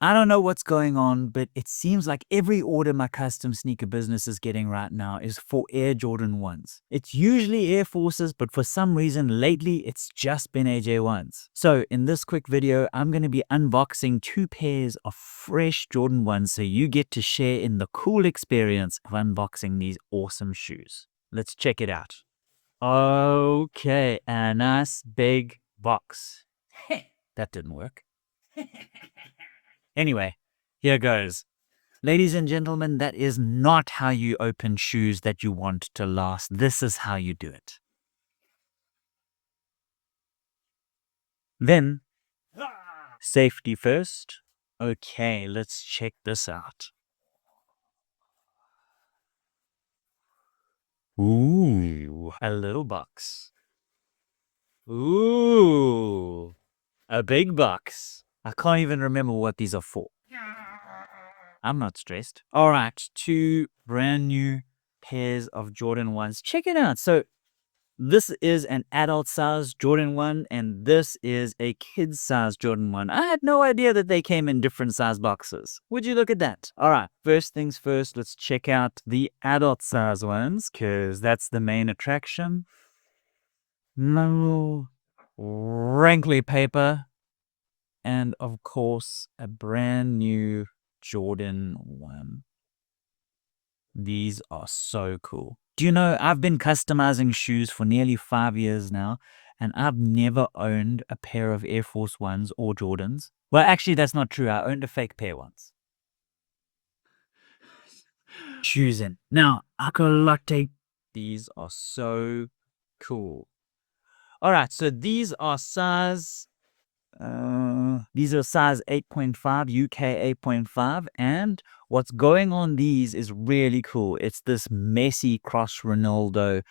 I don't know what's going on, but it seems like every order my custom sneaker business is getting right now is for Air Jordan 1s. It's usually Air Forces, but for some reason lately it's just been AJ1s. So in this quick video, I'm going to be unboxing 2 pairs of fresh Jordan 1s so you get to share in the cool experience of unboxing these awesome shoes. Let's check it out. Okay, a nice big box. That didn't work. Anyway, here goes. Ladies and gentlemen, that is not how you open shoes that you want to last. This is how you do it. Then, safety first. Okay, let's check this out. Ooh, a little box. Ooh, a big box. I can't even remember what these are for. I'm not stressed. All right, 2 brand new pairs of Jordan 1s. Check it out. So this is an adult size Jordan 1 and this is a kid size Jordan 1. I had no idea that they came in different size boxes. Would you look at that? All right, first things first, let's check out the adult size ones because that's the main attraction. No wrinkly paper and of course a brand new Jordan 1. These are so cool. Do you know, I've been customizing shoes for nearly 5 years now, and I've never owned a pair of Air Force Ones or Jordans. Well, actually, that's not true. I owned a fake pair once. Shoes in. Now, Akalate. These are so cool. All right, so these are size 8.5, UK 8.5, and what's going on these is really cool. It's this messy cross Ronaldo,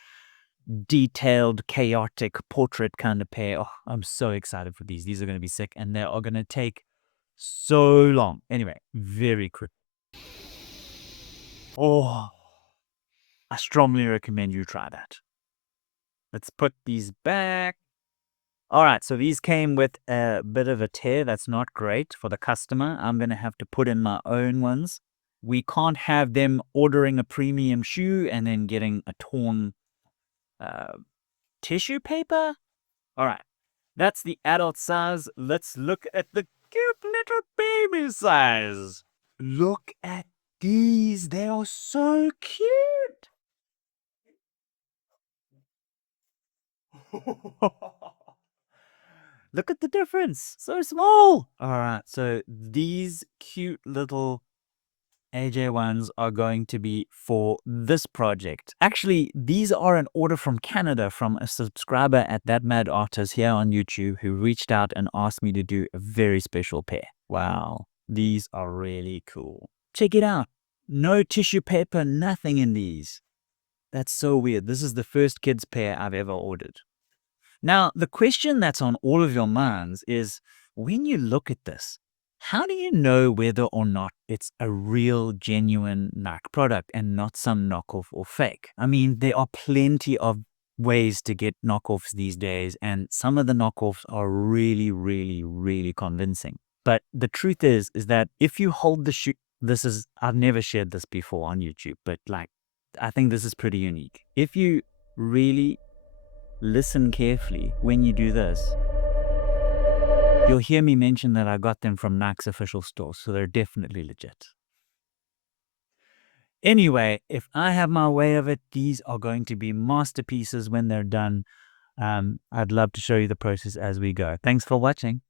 detailed, chaotic portrait kind of pair. Oh, I'm so excited for these. These are going to be sick, and they are going to take so long. Anyway, very quick. Oh, I strongly recommend you try that. Let's put these back. All right, so these came with a bit of a tear. That's not great for the customer. I'm going to have to put in my own ones. We can't have them ordering a premium shoe and then getting a torn uh, tissue paper. All right, that's the adult size. Let's look at the cute little baby size. Look at these. They are so cute. Look at the difference. So small. All right. So these cute little AJ1s are going to be for this project. Actually, these are an order from Canada from a subscriber at That Mad Artist here on YouTube who reached out and asked me to do a very special pair. Wow. These are really cool. Check it out. No tissue paper, nothing in these. That's so weird. This is the first kids pair I've ever ordered. Now, the question that's on all of your minds is, when you look at this, how do you know whether or not it's a real, genuine Nike product and not some knockoff or fake? I mean, there are plenty of ways to get knockoffs these days, and some of the knockoffs are really, really, really convincing. But the truth is that if you hold the shoe, I've never shared this before on YouTube, but like, I think this is pretty unique. If you really listen carefully when you do this, you'll hear me mention that I got them from Nike's official store, so they're definitely legit. Anyway, if I have my way of it, these are going to be masterpieces when they're done. I'd love to show you the process as we go. Thanks for watching.